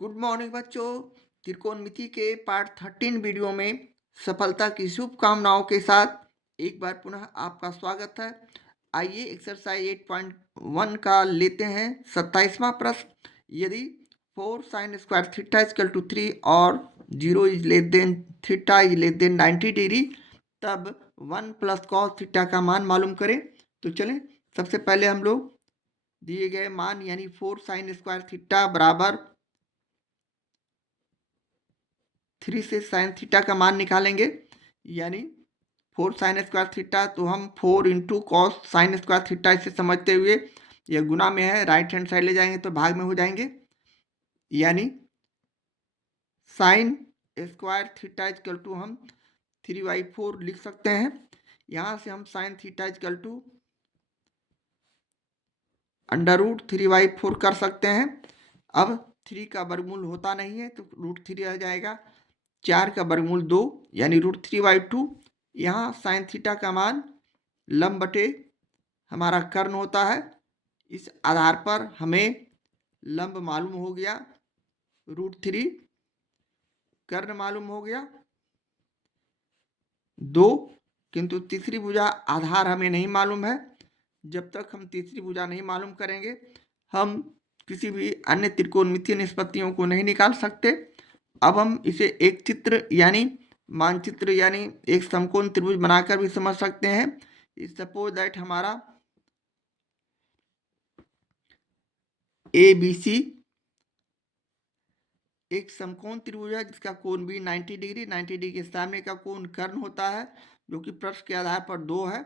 Good morning बच्चों। त्रिकोणमिति के part 13 video में सफलता की शुभकामनाओं के साथ एक बार पुनः आपका स्वागत है। आइए एक्सरसाइज 8.1 का लेते हैं 27वां प्रश्न। यदि 4 sin square theta equal to 3 और 0 is less than theta is less than 90 degree, तब 1 प्लस कॉस थीटा का मान मालूम करें। तो चलें, सबसे पहले हम लोग दिए गए मान यानी 4 sin स्क्वायर थीटा बराबर 3 से साइन थीटा का मान निकालेंगे। यानी 4 साइन स्क्वायर थीटा, तो हम 4 into cos sine square theta इसे समझते हुए यह गुना में है, राइट हैंड साइड ले जाएंगे तो भाग में हो जाएंगे। यानी sine square theta equal to हम 3/4 लिख सकते हैं। यहाँ से हम साइन थीटा इक्वल टू √3/4 कर सकते हैं। अब 3 का वर्गमूल होता नहीं है तो √3 आ जाएगा। 4 का वर्गमूल 2 यानी √3/2। यहाँ साइन थीटा का मान लंब बटे हमारा कर्ण होता है। इस आधार पर हमें लंब मालूम हो गया, √3 कर्ण मालूम हो गया 2, किंतु तीसरी भुजा आधार हमें नहीं मालूम है। जब तक हम तीसरी भुजा नहीं मालूम करेंगे हम किसी भी अन्य त्रिकोणमितीय निष्पत्तियों को नहीं निकाल सकते। अब हम इसे एक चित्र यानी मानचित्र यानी एक समकोण त्रिभुज बनाकर भी समझ सकते हैं। सपोज दैट हमारा ABC एक समकोण त्रिभुज है जिसका कोण भी 90 डिग्री, 90 डिग्री के सामने का कोण कर्ण होता है जो कि प्रश्न के आधार पर 2 है,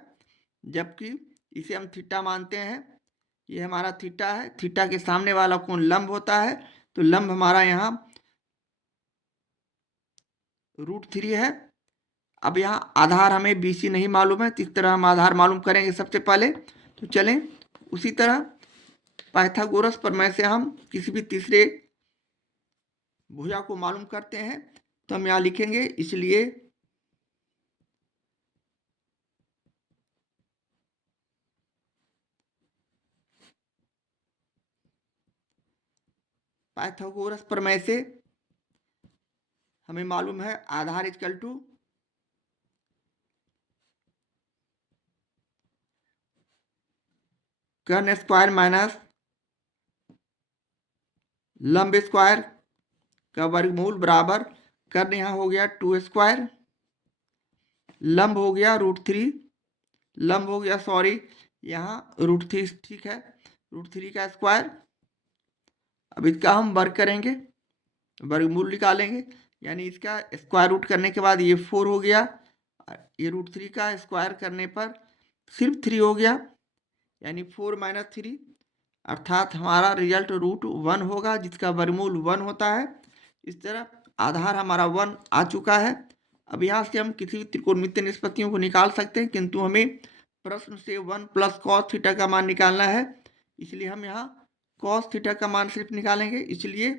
जबकि इसे हम थीटा मानते हैं। ये हमारा थीटा है, थीटा के सामने वाला कोण लंब होता है, तो लंब हमारा यहाँ √3 है। अब यहाँ आधार हमें BC नहीं मालूम है, तो इस तरह हम आधार मालूम करेंगे सबसे पहले। तो चलें उसी तरह पाइथागोरस प्रमेय से हम किसी भी तीसरे भुजा को मालूम करते हैं। तो हम यहाँ लिखेंगे, इसलिए पाइथागोरस प्रमेय से हमें मालूम है आधार इक्वल टू कर्ण स्क्वायर माइनस लंब स्क्वायर का वर्गमूल बराबर कर्ण यहाँ हो गया 2 स्क्वायर, लंब हो गया √3, लंब हो गया सॉरी यहाँ √3 ठीक है, √3 का स्क्वायर। अब इसका हम वर्ग करेंगे, वर्गमूल निकालेंगे, यानी इसका स्क्वायर रूट करने के बाद ये 4 हो गया, ये √3 का स्क्वायर करने पर सिर्फ 3 हो गया, यानी 4 - 3 अर्थात हमारा रिजल्ट √1 होगा जिसका वर्गमूल 1 होता है। इस तरह आधार हमारा 1 आ चुका है। अब यहाँ से हम किसी भी त्रिकोणमितीय निष्पत्तियों को निकाल सकते हैं, किंतु हमें प्रश्न से 1 प्लस कॉस थीटा का मान निकालना है, इसलिए हम यहाँ कॉस थीटा का मान सिर्फ निकालेंगे। इसलिए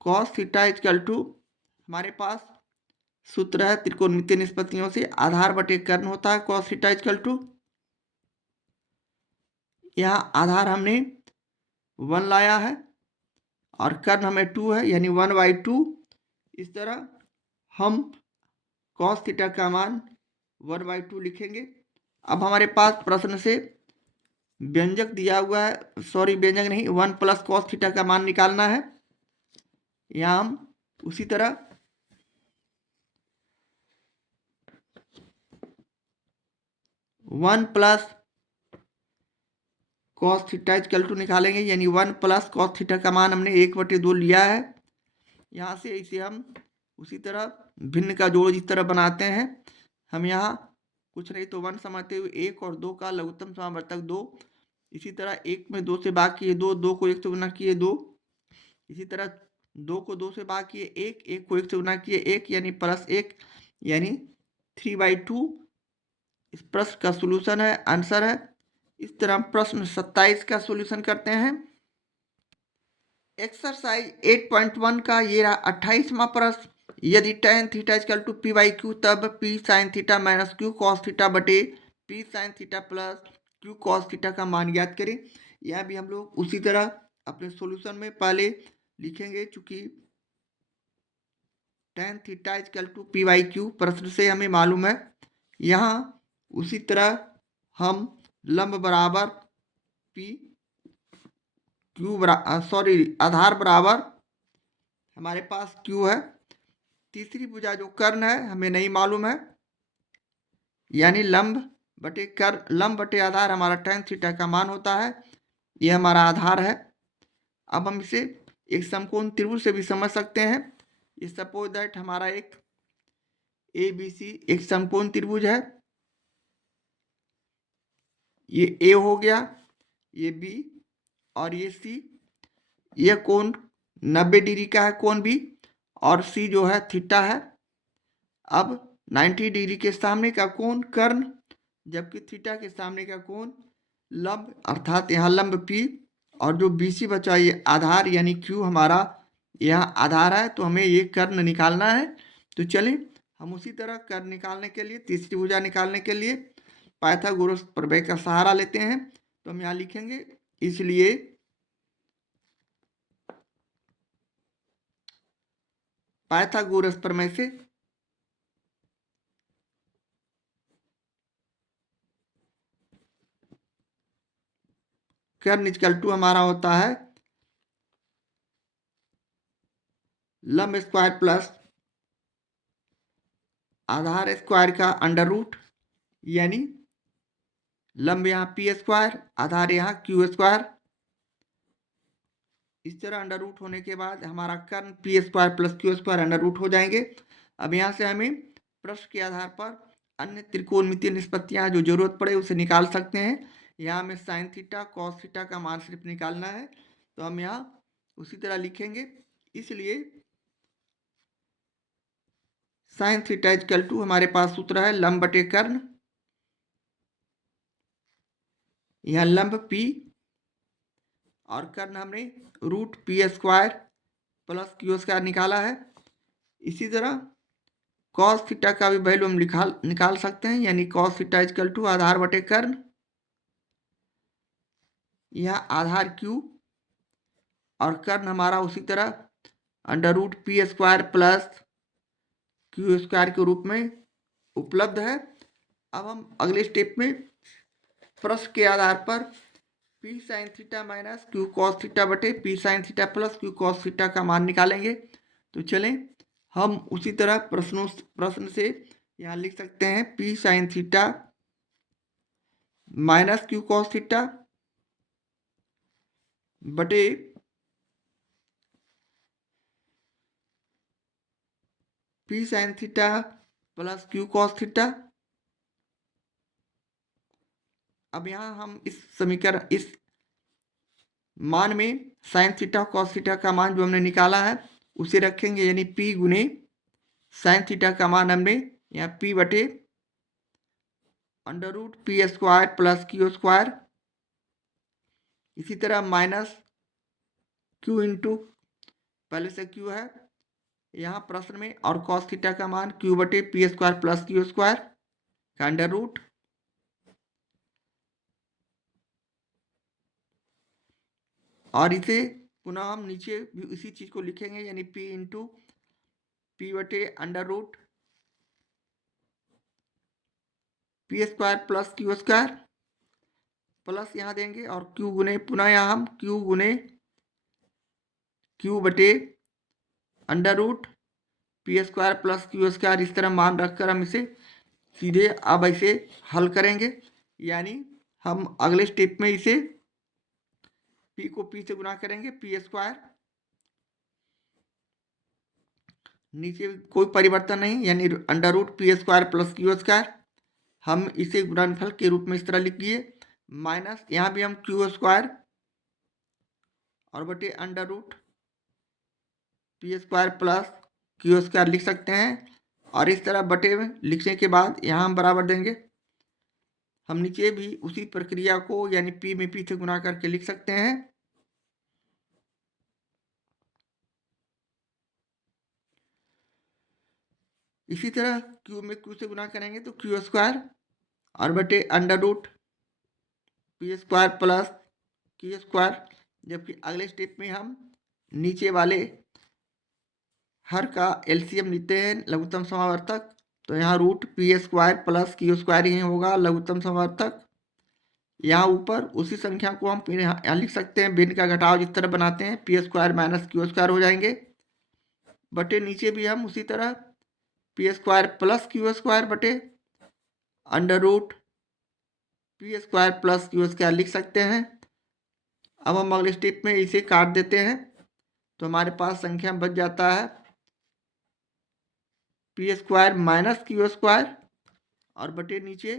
कॉस थीटा इक्वल टू हमारे पास सूत्र है त्रिकोणमितीय निष्पत्तियों से आधार बटे कर्ण होता है कॉस थीटा इक्वल टू, यहाँ आधार हमने 1 लाया है और कर्ण हमें 2 है यानी 1/2। इस तरह हम कॉस थीटा का मान 1/2 लिखेंगे। अब हमारे पास प्रश्न से व्यंजक दिया हुआ है, सॉरी व्यंजक नहीं, 1 प्लस कॉस थीटा का मान निकालना है। यहाँ हम उसी तरह 1 plus cos theta equal to निकालेंगे, यानी 1 प्लस कॉस थीटा का मान हमने 1/2 लिया है। यहाँ से इसे हम उसी तरह भिन्न का जोड़ जिस तरह बनाते हैं, हम यहाँ कुछ नहीं तो 1 समझते हुए 1 और 2 का लघुत्तम समावर्तक 2, इसी तरह 1 में 2 से भाग किए 2, 2 को 1 से गुना किए 2, इसी तरह 2 को 2 से भाग किए 1, 1 को 1 से गुना किए 1, यानी +1, यानी 3/2 इस प्रश्न का सोल्यूशन है, आंसर है। इस तरह हम प्रश्न 27 का सोल्यूशन करते हैं। एक्सरसाइज 8.1 का ये रहा 28वां प्रश्न। यदि tan theta equal to p/q, तब p sin theta minus q cos theta बटे p sin theta plus q cos theta का मान ज्ञात करें। यह भी हम लोग उसी तरह अपने सॉल्यूशन में पहले लिखेंगे, चूंकि tan theta equal to P by Q प्रश्न से हमें मालूम है। यहाँ उसी तरह हम लंब बराबर पी क्यू आधार बराबर हमारे पास क्यू है। तीसरी भुजा जो कर्ण है हमें नहीं मालूम है, यानी लंब बटे आधार हमारा tan थीटा का मान होता है, यह हमारा आधार है। अब हम इसे एक समकोण त्रिभुज से भी समझ सकते हैं। इस सपोज दैट हमारा एक ABC एक समकोण त्रिभुज है, ये A हो गया, ये B और ये C। यह कोण 90 डिग्री का है कोण B, और C जो है थीटा है। अब 90 डिग्री के सामने का कोण कर्ण, जबकि थीटा के सामने का कोण लंब, अर्थात यहाँ लंब P, और जो BC बचा ये आधार यानी Q हमारा यहाँ आधार है, तो हमें ये कर्ण निकालना है। तो चलिए हम उसी तरह कर्ण निकालने के लिए, तीसरी भुजा निकालने के लिए पाइथागोरस प्रमेय का सहारा लेते हैं। तो हम यहाँ लिखेंगे, इसलिए पाइथागोरस प्रमेय से कर्ण इक्वल टू हमारा होता है लंब स्क्वायर प्लस आधार स्क्वायर का अंडर रूट, यानी लंब यहाँ पी स्क्वायर, आधार यहाँ क्यू स्क्वायर। इस तरह अंडर रूट होने के बाद हमारा कर्ण P square plus Q square under root हो जाएंगे। अब यहाँ से हमें प्रश्न के आधार पर अन्य त्रिकोणमितीय निष्पत्तियां जो जरूरत पड़े उसे निकाल सकते हैं। यहाँ हमें साइन थीटा कॉस थीटा का मान सिर्फ निकालना है, तो हम यहाँ उसी तरह लिखेंगे। इसलिए साइन थीटा इक्वल टू हमारे पास सूत्र है लंब बटे कर्ण, यह लंब P और कर्ण हमने root P square plus Q square निकाला है। इसी तरह कॉस थीटा का भी वैल्यू हम निकाल सकते हैं, यानी कॉस थीटा इक्वल टू आधार बटे कर्ण, यह आधार Q और कर्ण हमारा उसी तरह under root P square plus Q square के रूप में उपलब्ध है। अब हम अगले स्टेप में प्रश्न के आधार पर P sine theta minus Q cos theta बटे P sine theta plus Q cos theta का मान निकालेंगे। तो चलें हम उसी तरह प्रश्न से यहाँ लिख सकते हैं P sine theta minus Q cos theta बटे P sine theta plus Q cos theta. अब यहाँ हम इस समीकरण इस मान में साइन थीटा कॉस थीटा का मान जो हमने निकाला है उसे रखेंगे, यानी P गुने साइन थीटा का मान हमने यहाँ P बटे under root P square plus Q square, इसी तरह माइनस क्यू इंटू पहले से क्यू है यहाँ प्रश्न में, और कॉस थीटा का मान क्यू बटे P square plus Q square का अंडर रूट। और इसे पुनः हम नीचे भी इसी चीज को लिखेंगे, यानी P इंटू पी बटे under root P square plus Q square plus यहाँ देंगे, और क्यू गुने पुनः यहाँ हम क्यू गुने क्यू बटे under root P square plus Q square, इस तरह मान रखकर हम इसे सीधे अब इसे हल करेंगे। यानी हम अगले स्टेप में इसे P को P से गुना करेंगे, पी स्क्वायर, नीचे कोई परिवर्तन नहीं, यानी under root P square plus Q square. हम इसे गुणनफल के रूप में इस तरह लिख दिए, माइनस यहाँ भी हम क्यू स्क्वायर और बटे under root P square plus Q square लिख सकते हैं। और इस तरह बटे में लिखने के बाद यहाँ हम बराबर देंगे, हम नीचे भी उसी प्रक्रिया को यानी P में P से गुना करके लिख सकते हैं। इसी तरह Q में Q से गुना करेंगे तो क्यू स्क्वायर और बटे under root P square plus Q square, जबकि अगले स्टेप में हम नीचे वाले हर का एलसीएम लेते हैं लघुत्तम समावर्तक। तो यहाँ root P square plus Q square ही होगा लघुत्तम समावर्तक। यहाँ ऊपर उसी संख्या को हम फिर यहाँ लिख सकते हैं, भिन्न का घटाव जिस तरह बनाते हैं P square minus Q square हो जाएंगे, बटे नीचे भी हम उसी तरह P square plus Q square बटे under root P square plus Q square लिख सकते हैं। अब हम अगले स्टेप में इसे काट देते हैं तो हमारे पास संख्या बच जाता है P square minus Q square और बटे नीचे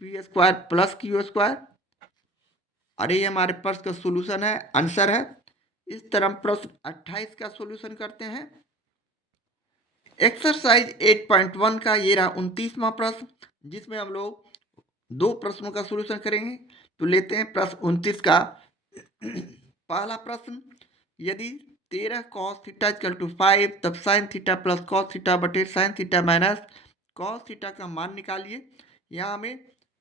P square plus Q square. अरे ये हमारे प्रश्न का सोल्यूशन है, आंसर है। इस तरह हम प्रश्न 28 का सोल्यूशन करते हैं। एक्सरसाइज 8.1 का ये रहा 29वां प्रश्न, जिसमें हम लोग 2 प्रश्नों का सोल्यूशन करेंगे। तो लेते हैं प्रश्न 29 का पहला प्रश्न, यदि 13 cos थीटा इक्वल टू 5 तब sin theta plus cos theta बटे sin theta minus cos theta का मान निकालिए। यहाँ हमें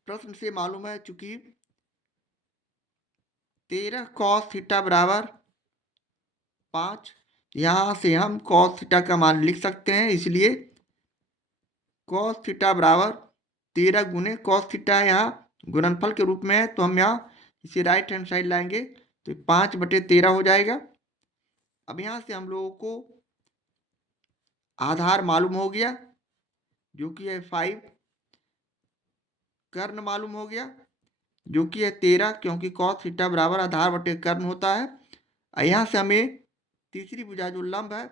प्रश्न से मालूम है चूंकि 13 cos थीटा बराबर 5, यहाँ से हम cos थीटा का मान लिख सकते हैं, इसलिए cos थीटा बराबर 13 गुने cos थीटा यहाँ गुणनफल के रूप में है, तो हम यहाँ इसे राइट हैंड साइड लाएंगे तो 5/13 हो जाएगा। अब यहाँ से हम लोगों को आधार मालूम हो गया जो कि है 5, कर्ण मालूम हो गया जो कि है 13, क्योंकि cos थीटा बराबर आधार बटे कर्ण होता है। यहाँ से हमें तीसरी भुजा जो लंब है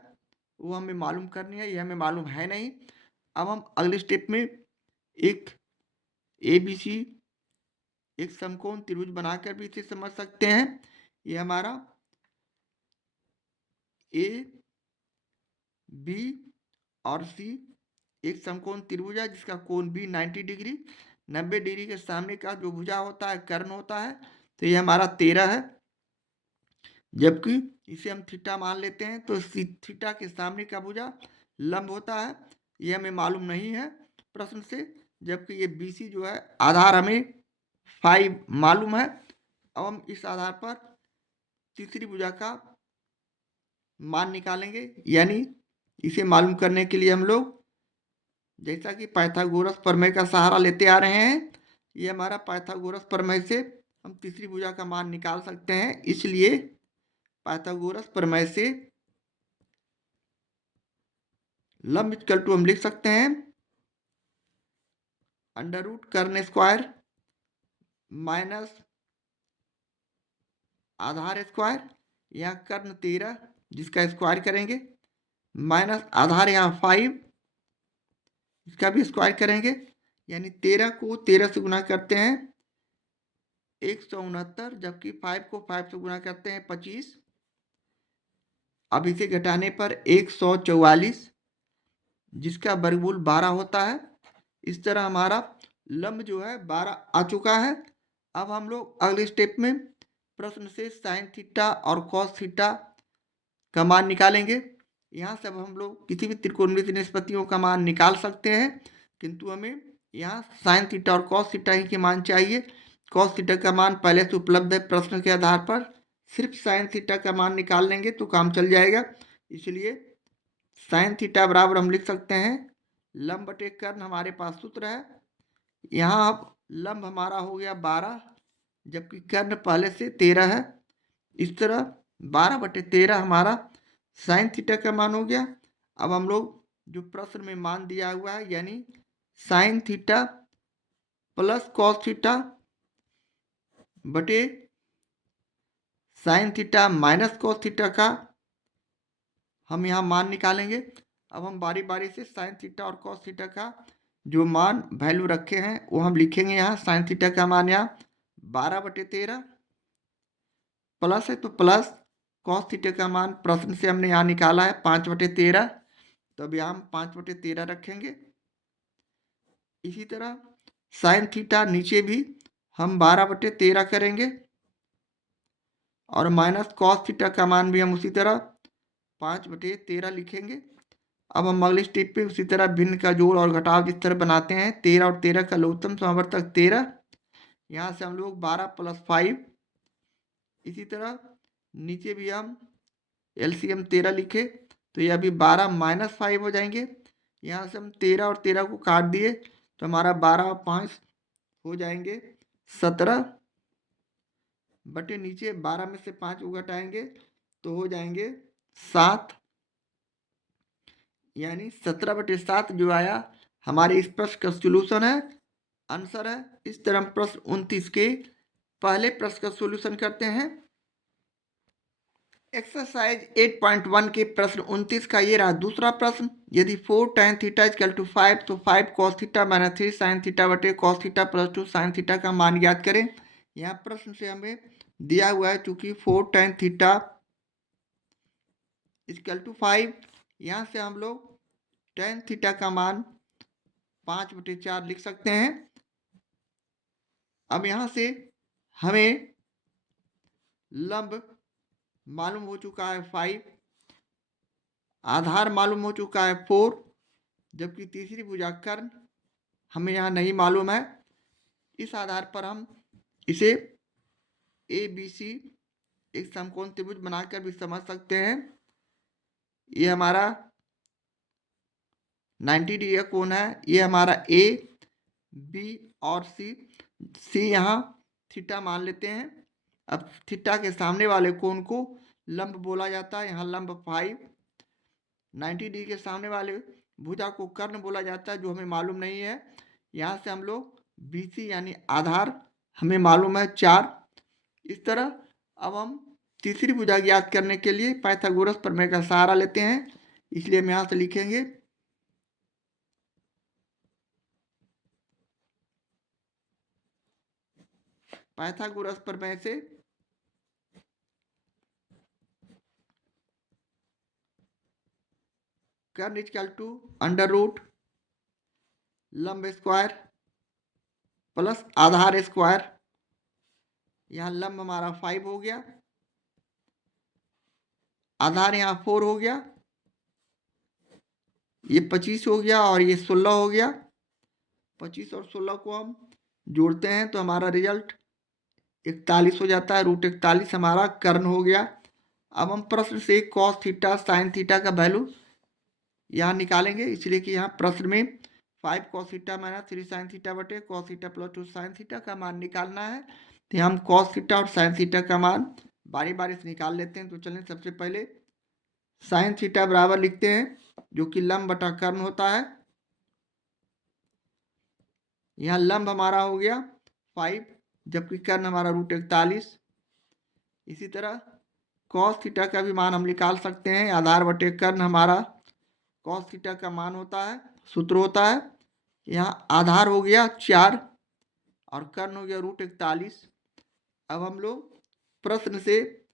वो हमें मालूम करनी है, ये हमें मालूम है नहीं। अब हम अगले स्टेप में एक ABC एक समकोण त्रिभुज बनाकर भी इसे समझ सकते हैं। ये हमारा A, B और C एक समकोण त्रिभुज है जिसका कोण भी 90 डिग्री, 90 डिग्री के सामने का जो भुजा होता है कर्ण होता है, तो ये हमारा 13 है। जबकि इसे हम थीटा मान लेते हैं तो थीटा के सामने का भुजा लंब होता है, ये हमें मालूम नहीं है प्रश्न से। जबकि ये BC जो है आधार हमें 5 मालूम है। अब हम इस आधार पर तीसरी भुजा का मान निकालेंगे, यानी इसे मालूम करने के लिए हम लोग जैसा कि पाइथागोरस प्रमेय का सहारा लेते आ रहे हैं, ये हमारा पाइथागोरस प्रमेय से हम तीसरी भुजा का मान निकाल सकते हैं। इसलिए पाइथागोरस प्रमेय से लंब इक्वल टू हम लिख सकते हैं अंडर रूट कर्ण स्क्वायर माइनस आधार स्क्वायर, यहाँ कर्ण 13 जिसका स्क्वायर करेंगे, माइनस आधार यहाँ 5 इसका भी स्क्वायर करेंगे, यानी 13 को 13 से गुना करते हैं 169, जबकि 5 को 5 से गुना करते हैं 25। अब इसे घटाने पर 144 जिसका वर्गमूल 12 होता है। इस तरह हमारा लंब जो है 12 आ चुका है। अब हम लोग अगले स्टेप में प्रश्न से साइन थीटा और कॉस थीटा का मान निकालेंगे। यहाँ से अब हम लोग किसी भी त्रिकोणमितीय निष्पत्तियों का मान निकाल सकते हैं, किंतु हमें यहाँ साइन थीटा और कॉस थीटा ही के मान चाहिए। कॉस थीटा का मान पहले से उपलब्ध है प्रश्न के आधार पर, सिर्फ साइन थीटा का मान निकाल लेंगे तो काम चल जाएगा। इसलिए साइन थीटा बराबर हम लिख सकते हैं लंब बटे कर्ण, हमारे पास सूत्र है। यहाँ अब लंब हमारा हो गया 12, जबकि कर्ण पहले से 13 है। इस तरह 12/13 हमारा साइन थीटा का मान हो गया। अब हम लोग जो प्रश्न में मान दिया हुआ है, यानी sine theta plus cos theta बटे sine theta minus cos theta का हम यहाँ मान निकालेंगे। अब हम बारी बारी से साइन थीटा और कॉस थीटा का जो मान वैल्यू रखे हैं वो हम लिखेंगे। यहाँ साइन थीटा का मान यहाँ 12/13 प्लस है तो प्लस कॉस थीटा का मान प्रश्न से हमने यहाँ निकाला है 5/13, तो अब यहाँ हम 5/13 रखेंगे। इसी तरह साइन थीटा नीचे भी हम 12/13 करेंगे और माइनस कॉस थीटा का मान भी हम उसी तरह 5/13 लिखेंगे। अब हम अगले स्टेप पे उसी तरह भिन्न का जोड़ और घटाव जिस तरह बनाते हैं, 13 और 13 का लघुत्तम समावर्तक 13, यहाँ से हम लोग 12 + 5 इसी तरह नीचे भी हम LCM 13 लिखे तो ये अभी 12 माइनस 5 हो जाएंगे। यहाँ से हम 13 और 13 को काट दिए तो हमारा 12 और 5 हो जाएंगे 17 बटे नीचे 12 में से 5 को घटाएंगे तो हो जाएंगे 7, यानी 17/7 जो आया हमारे इस प्रश्न का सोल्यूशन है, आंसर है। इस तरह हम प्रश्न 29 के पहले प्रश्न का सोल्यूशन करते हैं। एक्सरसाइज 8.1 के प्रश्न 29 का ये रहा दूसरा प्रश्न। यदि 4 tan थीटा इक्वल टू 5 तो 5 cos theta minus 3 sin theta बटे cos theta plus 2 sin theta का मान ज्ञात करें। यहाँ प्रश्न से हमें दिया हुआ है चूंकि 4 tan थीटा इक्वल टू 5, यहाँ से हम लोग tan थीटा का मान 5/4 लिख सकते हैं। अब यहाँ से हमें लंब मालूम हो चुका है 5, आधार मालूम हो चुका है 4, जबकि तीसरी भुजा कर्ण हमें यहाँ नहीं मालूम है। इस आधार पर हम इसे ABC एक समकोण त्रिभुज बनाकर भी समझ सकते हैं। ये हमारा 90 डिग्री का कोण है। ये हमारा A, B और C यहाँ थीटा मान लेते हैं। अब थीटा के सामने वाले कोण को लंब बोला जाता है। यहाँ लंब 5, 90 डिग्री के सामने वाले भुजा को कर्ण बोला जाता है, जो हमें मालूम नहीं है। यहाँ से हम लोग BC यानी आधार हमें मालूम है 4। इस तरह अब हम तीसरी भुजा ज्ञात करने के लिए पाइथागोरस प्रमेय का सहारा लेते हैं। इसलिए हम यहाँ से लिखेंगे पाइथागोरस प्रमेय से कर्ण इक्वल टू अंडर रूट लंब स्क्वायर प्लस आधार स्क्वायर। यहाँ लंब हमारा 5 हो गया, आधार यहाँ 4 हो गया, ये 25 हो गया और ये 16 हो गया। 25 और 16 को हम जोड़ते हैं तो हमारा रिजल्ट 41 हो जाता है। रूट 41 हमारा कर्ण हो गया। अब हम प्रश्न से कॉस थीटा साइन थीटा का वैल्यू यहाँ निकालेंगे, इसलिए कि यहाँ प्रश्न में 5 cos theta minus 3 sin theta बटे cos theta plus 2 sin theta का मान निकालना है। तो हम cos थीटा और sin थीटा का मान बारी बारी से निकाल लेते हैं। तो चलें सबसे पहले sin थीटा बराबर लिखते हैं, जो कि लंब बटा कर्ण होता है। यहाँ लंब हमारा हो गया 5, जबकि कर्ण हमारा रूट 41। इसी तरह cos थीटा का भी मान हम निकाल सकते हैं। आधार बटे कर्ण हमारा cos थीटा का मान होता है, सूत्र होता है। यहाँ आधार हो गया 4 और कर्ण हो गया रूट 41। अब हम लोग प्रश्न से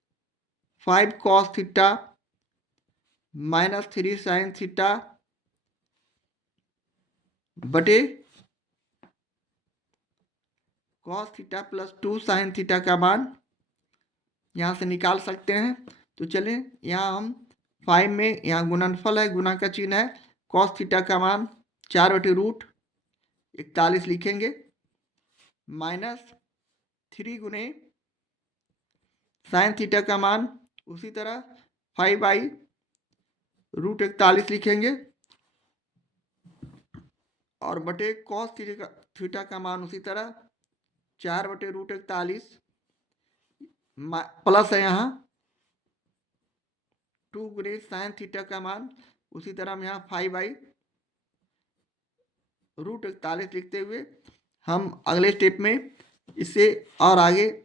5 cos theta minus 3 sin theta बटे cos theta plus 2 sin theta का मान यहाँ से निकाल सकते हैं। तो चलें यहाँ हम 5 में यहाँ गुणनफल है, गुना का चिन्ह है। cos थीटा का मान 4/√41 लिखेंगे, माइनस 3 गुने साइन थीटा का मान उसी तरह 5/√41 लिखेंगे और बटे cos थीटा का मान उसी तरह 4/√41 प्लस है यहाँ 2 गुने साइन थीटा का मान उसी तरह हम यहाँ 5/√41 लिखते हुए हम अगले स्टेप में इसे और आगे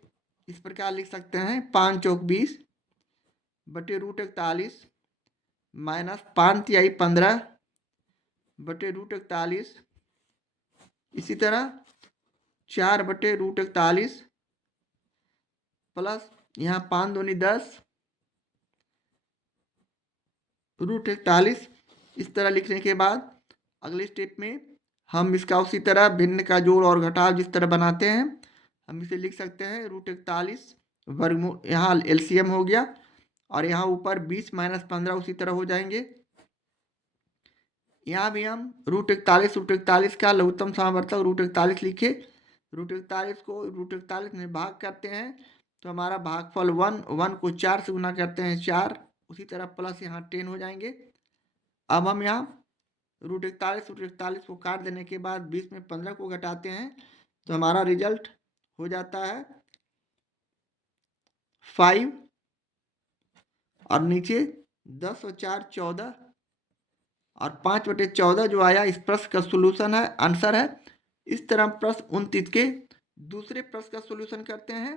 इस प्रकार लिख सकते हैं 5 चौक 20 बटे √41 माइनस 5 तिहाई 15 बटे √41। इसी तरह 4/√41 प्लस यहाँ 5 दूनी 10 √41। इस तरह लिखने के बाद अगले स्टेप में हम इसका उसी तरह भिन्न का जोड़ और घटाव जिस तरह बनाते हैं हम इसे लिख सकते हैं √41 वर्गमूल, यहाँ LCM हो गया और यहाँ ऊपर 20 माइनस 15 उसी तरह हो जाएंगे। यहाँ भी हम √41 का लघुत्तम समावर्तक √41 लिखे। √41 को √41 में भाग करते हैं तो हमारा भागफल 1 को 4 से गुना करते हैं 4, उसी तरह प्लस यहाँ 10 हो जाएंगे। अब हम यहाँ √41 को काट देने के बाद 20 में 15 को घटाते हैं तो हमारा रिजल्ट हो जाता है 5 और नीचे 10 और 4 14 और 5/14 जो आया इस प्रश्न का सोल्यूशन है, आंसर है। इस तरह प्रश्न 29 के दूसरे प्रश्न का सोल्यूशन करते हैं।